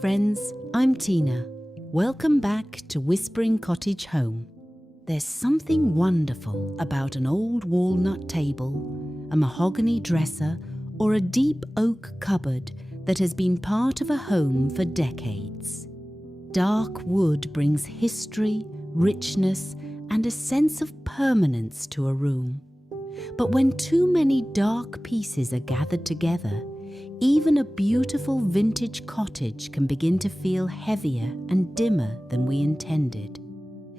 friends, I'm Tina. Welcome back to Whispering Cottage Home. There's something wonderful about an old walnut table, a mahogany dresser, or a deep oak cupboard that has been part of a home for decades. Dark wood brings history, richness, and a sense of permanence to a room. But when too many dark pieces are gathered together, even a beautiful vintage cottage can begin to feel heavier and dimmer than we intended.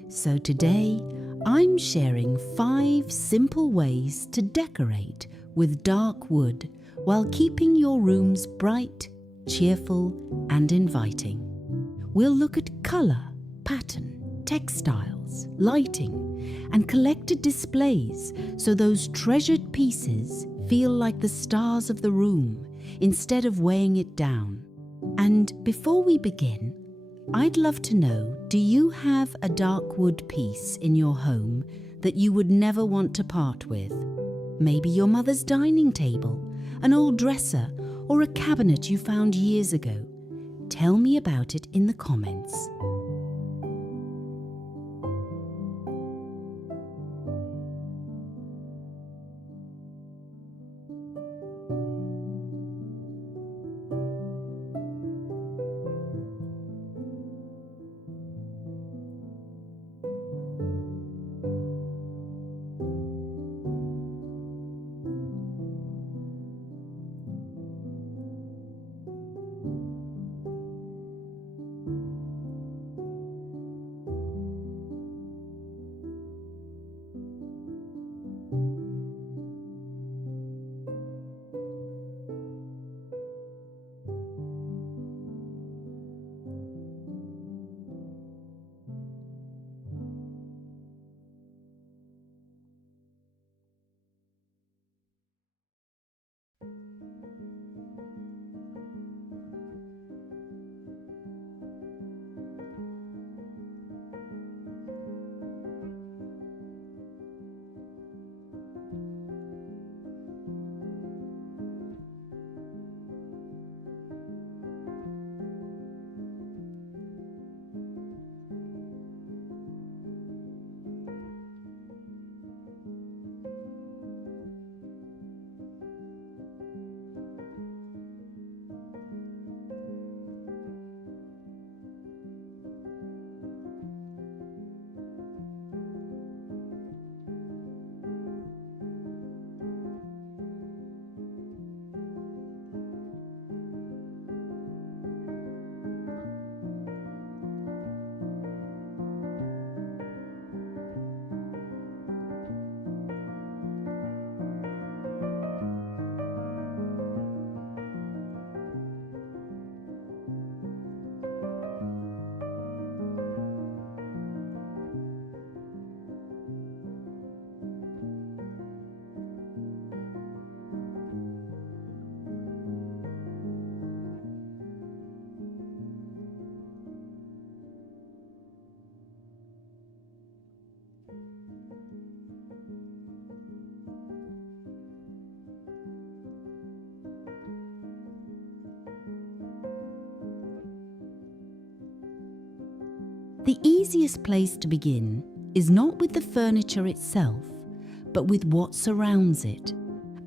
So today, I'm sharing 5 simple ways to decorate with dark wood while keeping your rooms bright, cheerful, and inviting. We'll look at colour, pattern, textiles, lighting, and collected displays so those treasured pieces feel like the stars of the room instead of weighing it down. And before we begin, I'd love to know, do you have a dark wood piece in your home that you would never want to part with? Maybe your mother's dining table, an old dresser, or a cabinet you found years ago. Tell me about it in the comments. The easiest place to begin is not with the furniture itself, but with what surrounds it.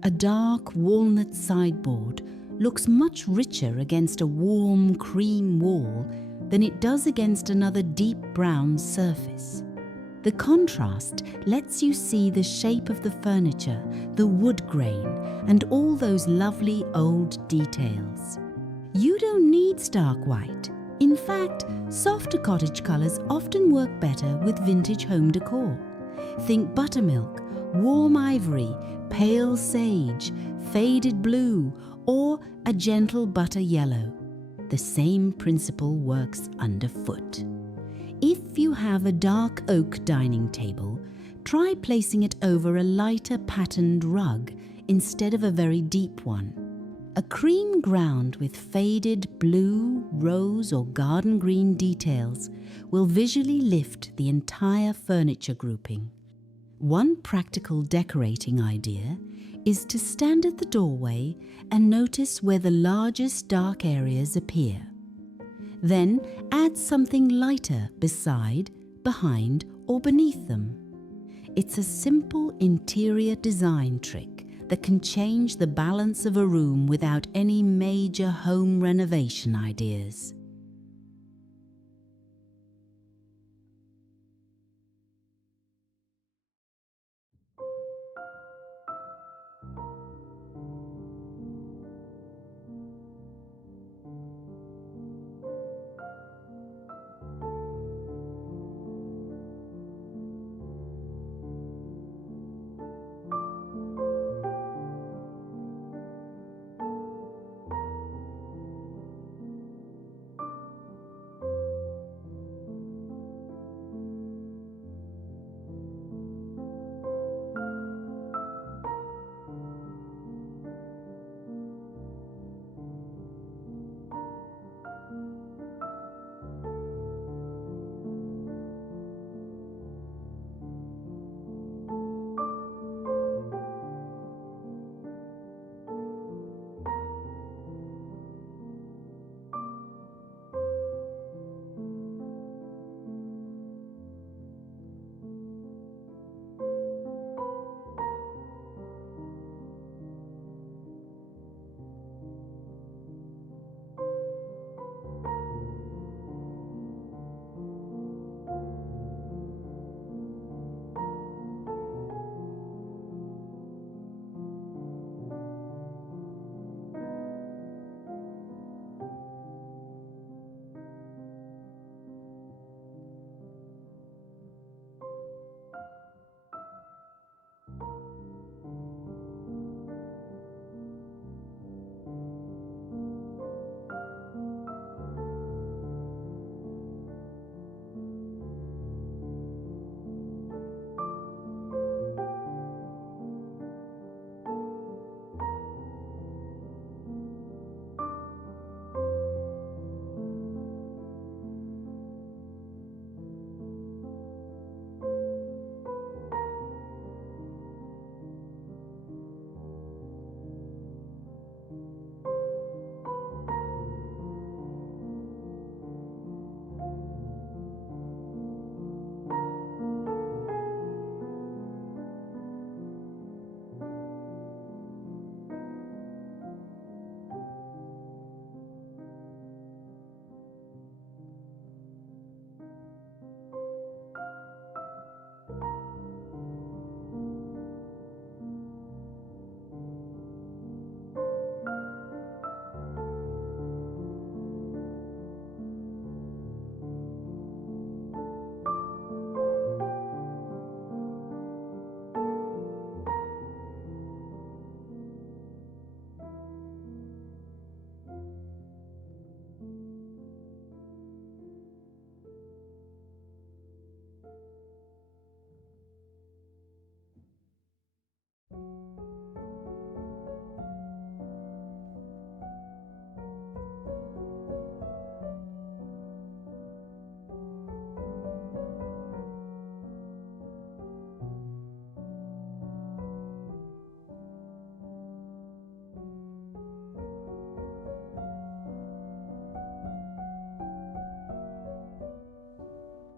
A dark walnut sideboard looks much richer against a warm cream wall than it does against another deep brown surface. The contrast lets you see the shape of the furniture, the wood grain, and all those lovely old details. You don't need stark white. In fact, softer cottage colours often work better with vintage home decor. Think buttermilk, warm ivory, pale sage, faded blue, or a gentle butter yellow. The same principle works underfoot. If you have a dark oak dining table, try placing it over a lighter patterned rug instead of a very deep one. A cream ground with faded blue, rose, or garden green details will visually lift the entire furniture grouping. One practical decorating idea is to stand at the doorway and notice where the largest dark areas appear. Then add something lighter beside, behind, or beneath them. It's a simple interior design trick that can change the balance of a room without any major home renovation ideas.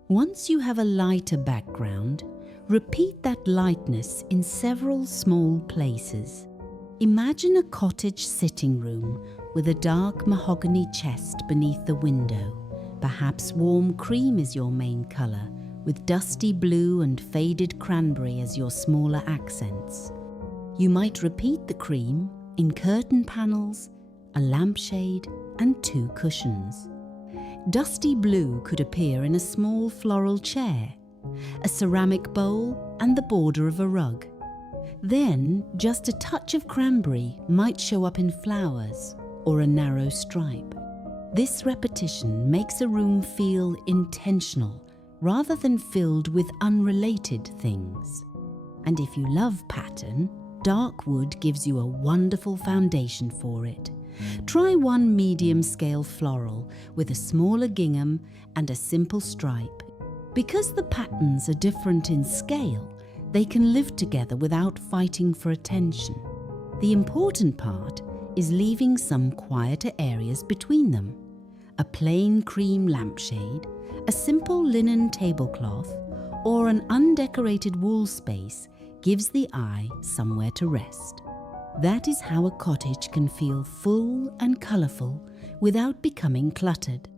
Once you have a lighter background, repeat that lightness in several small places. Imagine a cottage sitting room with a dark mahogany chest beneath the window. Perhaps warm cream is your main colour, with dusty blue and faded cranberry as your smaller accents. You might repeat the cream in curtain panels, a lampshade, and 2 cushions. Dusty blue could appear in a small floral chair, a ceramic bowl, and the border of a rug. Then, just a touch of cranberry might show up in flowers or a narrow stripe. This repetition makes a room feel intentional rather than filled with unrelated things. And if you love pattern, dark wood gives you a wonderful foundation for it. Try one medium-scale floral with a smaller gingham and a simple stripe. Because the patterns are different in scale, they can live together without fighting for attention. The important part is leaving some quieter areas between them. a plain cream lampshade, a simple linen tablecloth, or an undecorated wall space gives the eye somewhere to rest. That is how a cottage can feel full and colourful without becoming cluttered.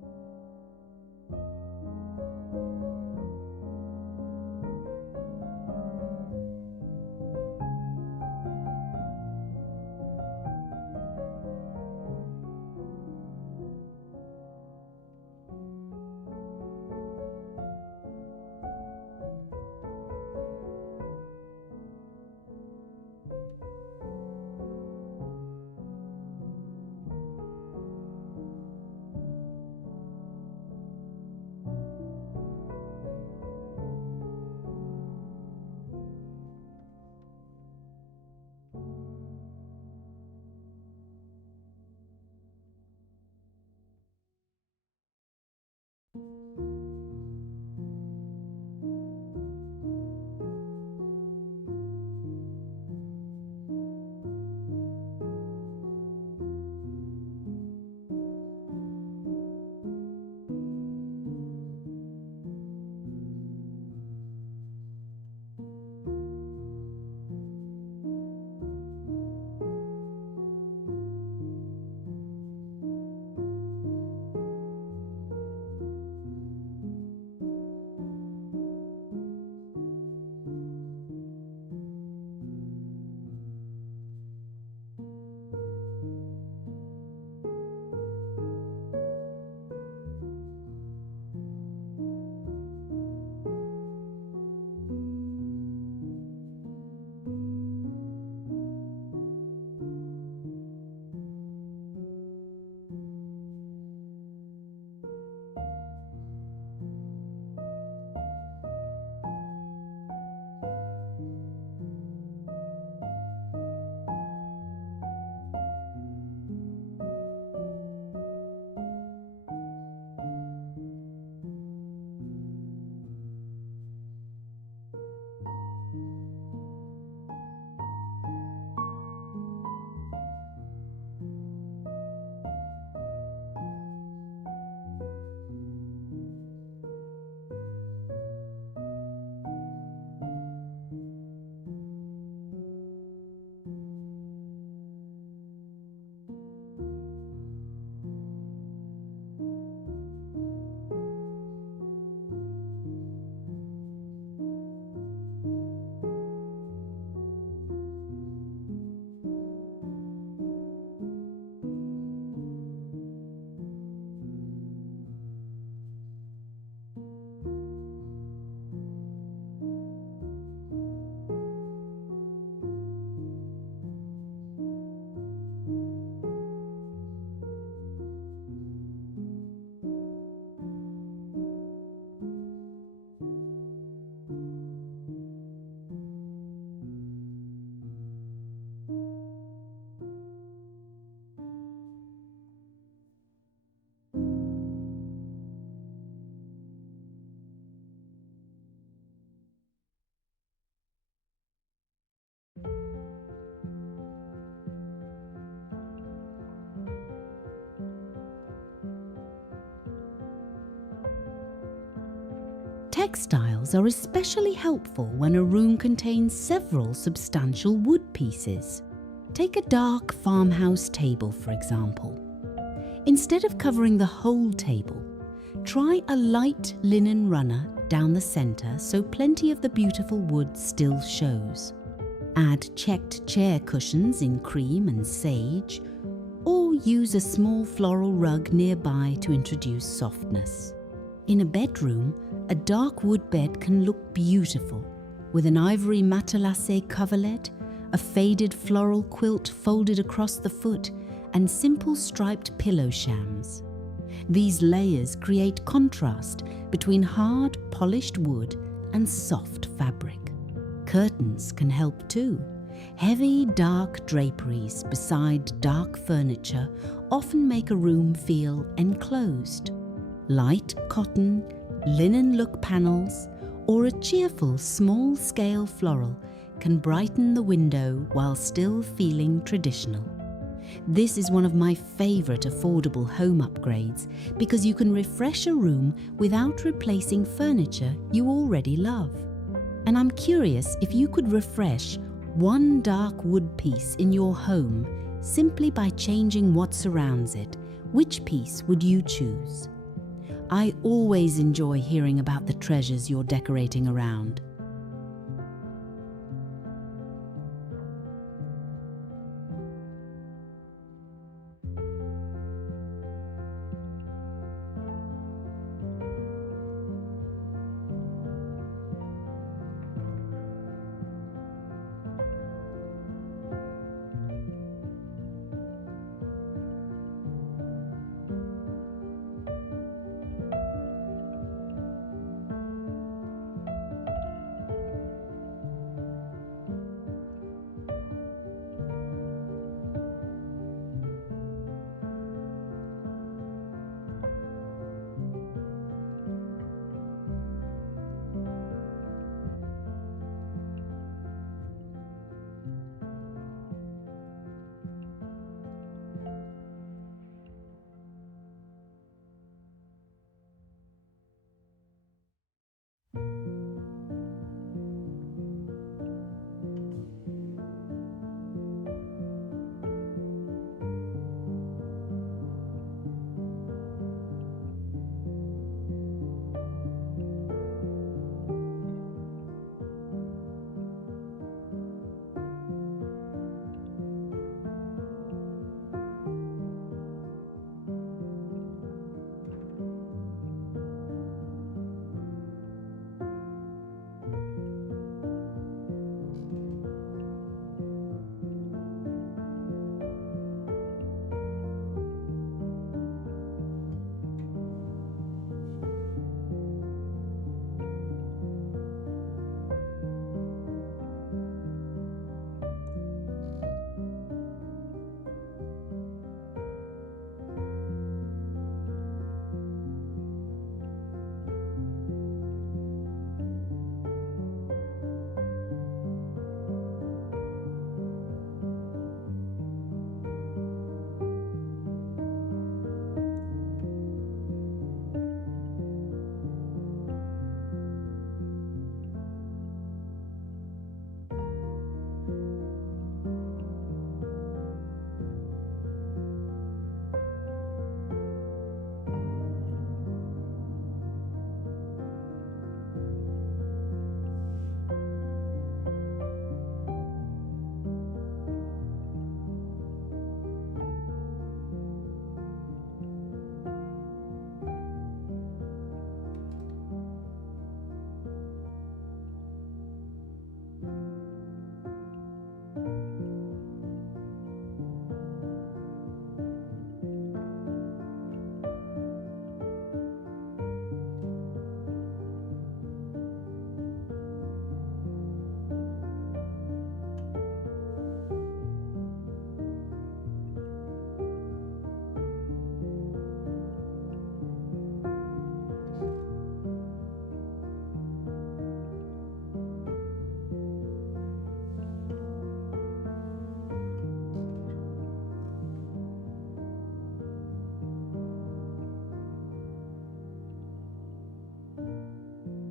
Textiles are especially helpful when a room contains several substantial wood pieces. Take a dark farmhouse table, for example. Instead of covering the whole table, try a light linen runner down the centre so plenty of the beautiful wood still shows. Add checked chair cushions in cream and sage, or use a small floral rug nearby to introduce softness. In a bedroom, a dark wood bed can look beautiful, with an ivory matelassé coverlet, a faded floral quilt folded across the foot, and simple striped pillow shams. These layers create contrast between hard, polished wood and soft fabric. Curtains can help too. Heavy, dark draperies beside dark furniture often make a room feel enclosed. Light cotton, linen look panels, or a cheerful small-scale floral can brighten the window while still feeling traditional. This is one of my favourite affordable home upgrades because you can refresh a room without replacing furniture you already love. And I'm curious if you could refresh one dark wood piece in your home simply by changing what surrounds it. Which piece would you choose? I always enjoy hearing about the treasures you're decorating around.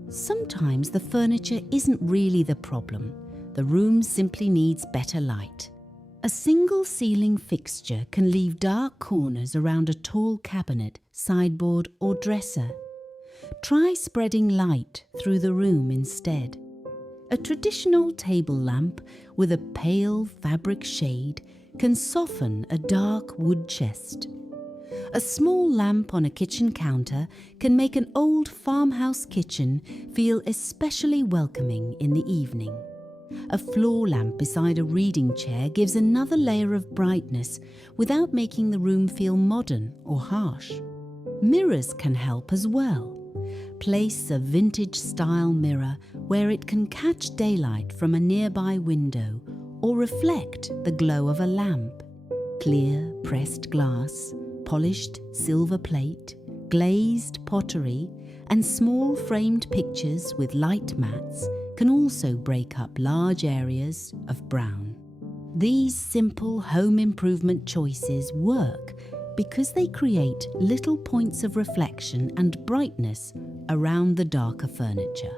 Sometimes the furniture isn't really the problem. The room simply needs better light. A single ceiling fixture can leave dark corners around a tall cabinet, sideboard or dresser. Try spreading light through the room instead. A traditional table lamp with a pale fabric shade can soften a dark wood chest. A small lamp on a kitchen counter can make an old farmhouse kitchen feel especially welcoming in the evening. A floor lamp beside a reading chair gives another layer of brightness without making the room feel modern or harsh. Mirrors can help as well. Place a vintage-style mirror where it can catch daylight from a nearby window or reflect the glow of a lamp. Clear, pressed glass, polished silver plate, glazed pottery, and small framed pictures with light mats can also break up large areas of brown. These simple home improvement choices work because they create little points of reflection and brightness around the darker furniture.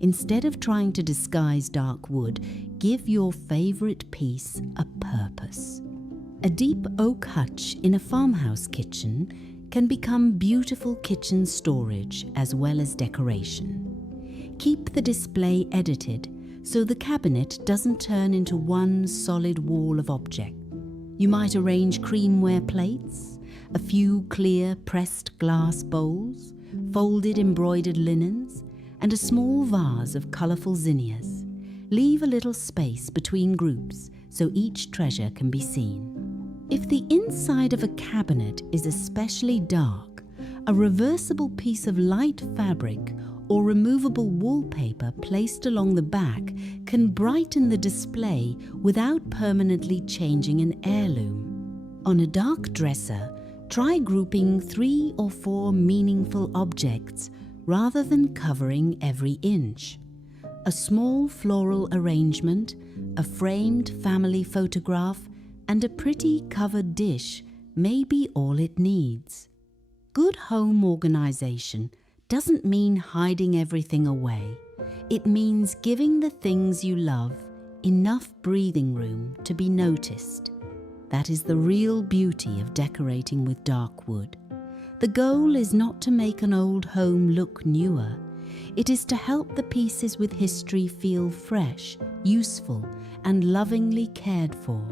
Instead of trying to disguise dark wood, give your favorite piece a purpose. A deep oak hutch in a farmhouse kitchen can become beautiful kitchen storage as well as decoration. Keep the display edited so the cabinet doesn't turn into one solid wall of objects. You might arrange creamware plates, a few clear pressed glass bowls, folded embroidered linens, and a small vase of colourful zinnias. Leave a little space between groups so each treasure can be seen. If the inside of a cabinet is especially dark, a reversible piece of light fabric or removable wallpaper placed along the back can brighten the display without permanently changing an heirloom. On a dark dresser, try grouping 3 or 4 meaningful objects rather than covering every inch. A small floral arrangement, a framed family photograph, and a pretty covered dish may be all it needs. Good home organization doesn't mean hiding everything away. It means giving the things you love enough breathing room to be noticed. That is the real beauty of decorating with dark wood. The goal is not to make an old home look newer. It is to help the pieces with history feel fresh, useful, and lovingly cared for.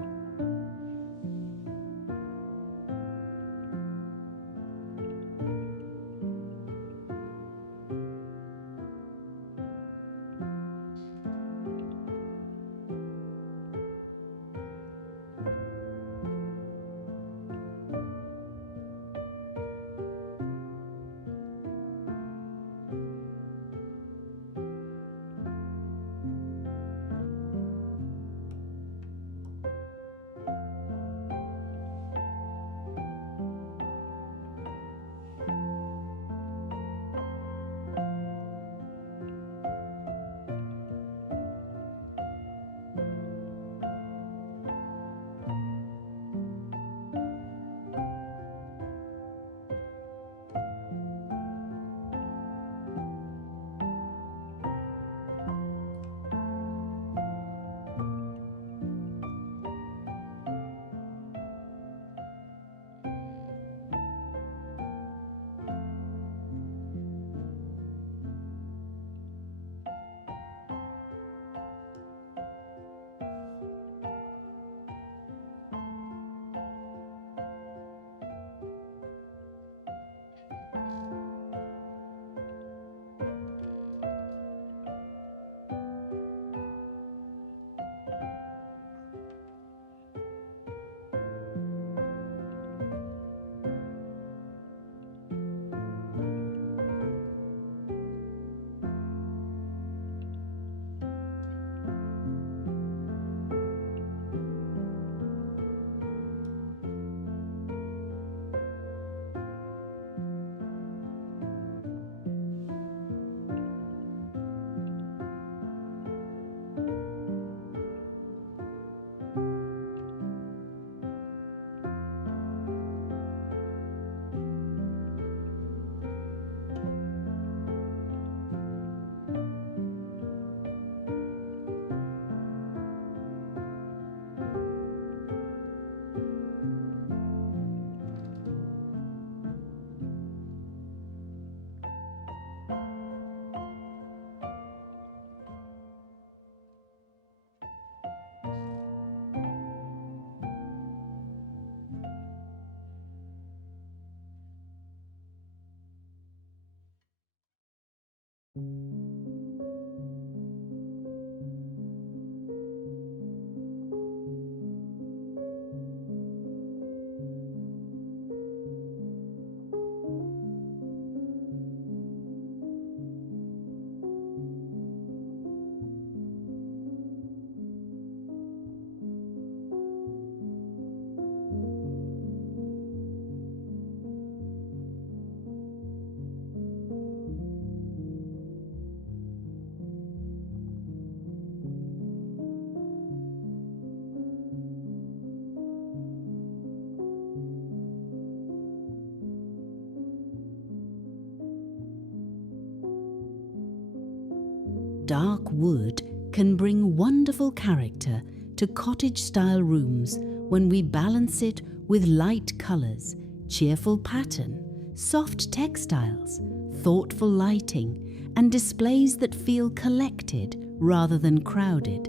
Dark wood can bring wonderful character to cottage-style rooms when we balance it with light colours, cheerful pattern, soft textiles, thoughtful lighting, and displays that feel collected rather than crowded.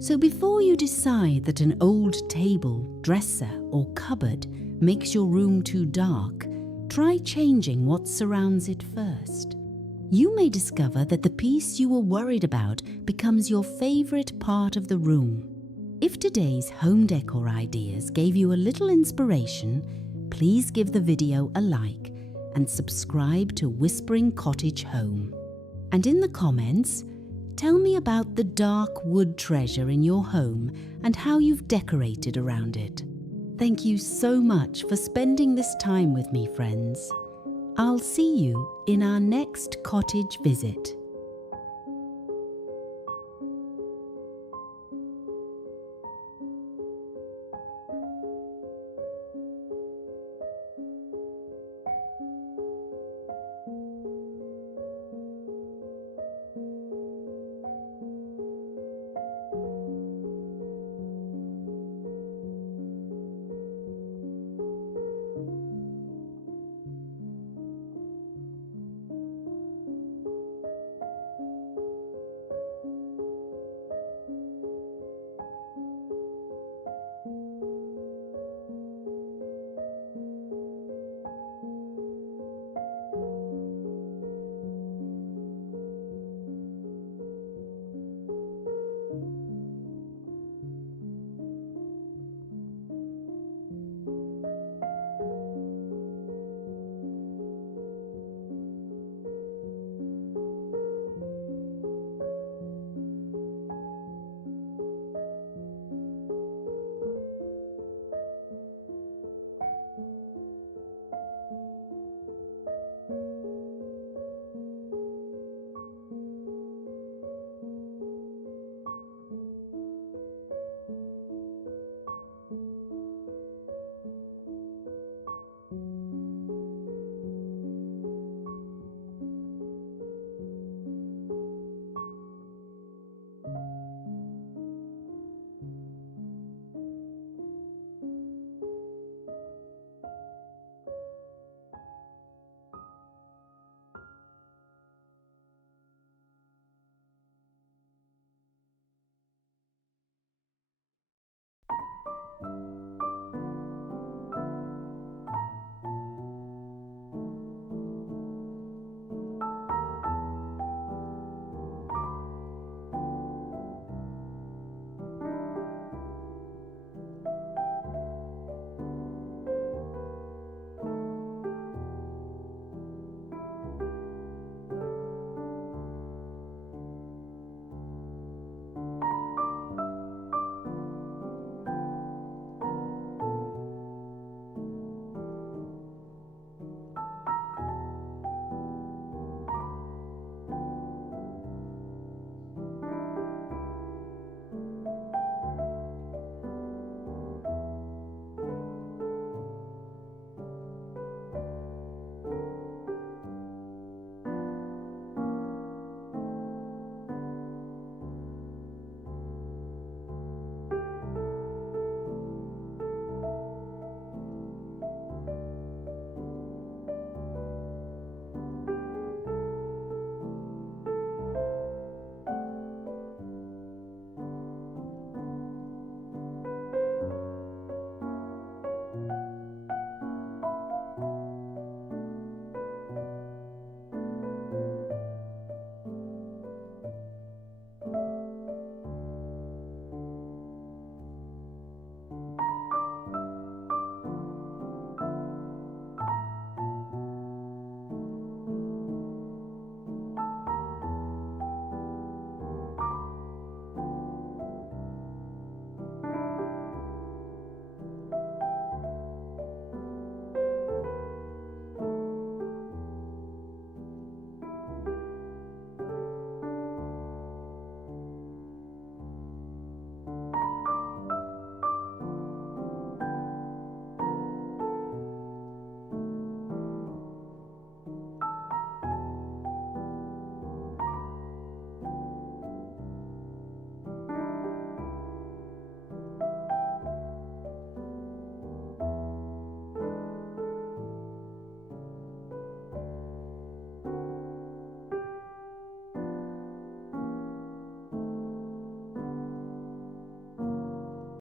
So before you decide that an old table, dresser, or cupboard makes your room too dark, try changing what surrounds it first. You may discover that the piece you were worried about becomes your favourite part of the room. If today's home decor ideas gave you a little inspiration, please give the video a like and subscribe to Whispering Cottage Home. And in the comments, tell me about the dark wood treasure in your home and how you've decorated around it. Thank you so much for spending this time with me, friends. I'll see you in our next cottage visit.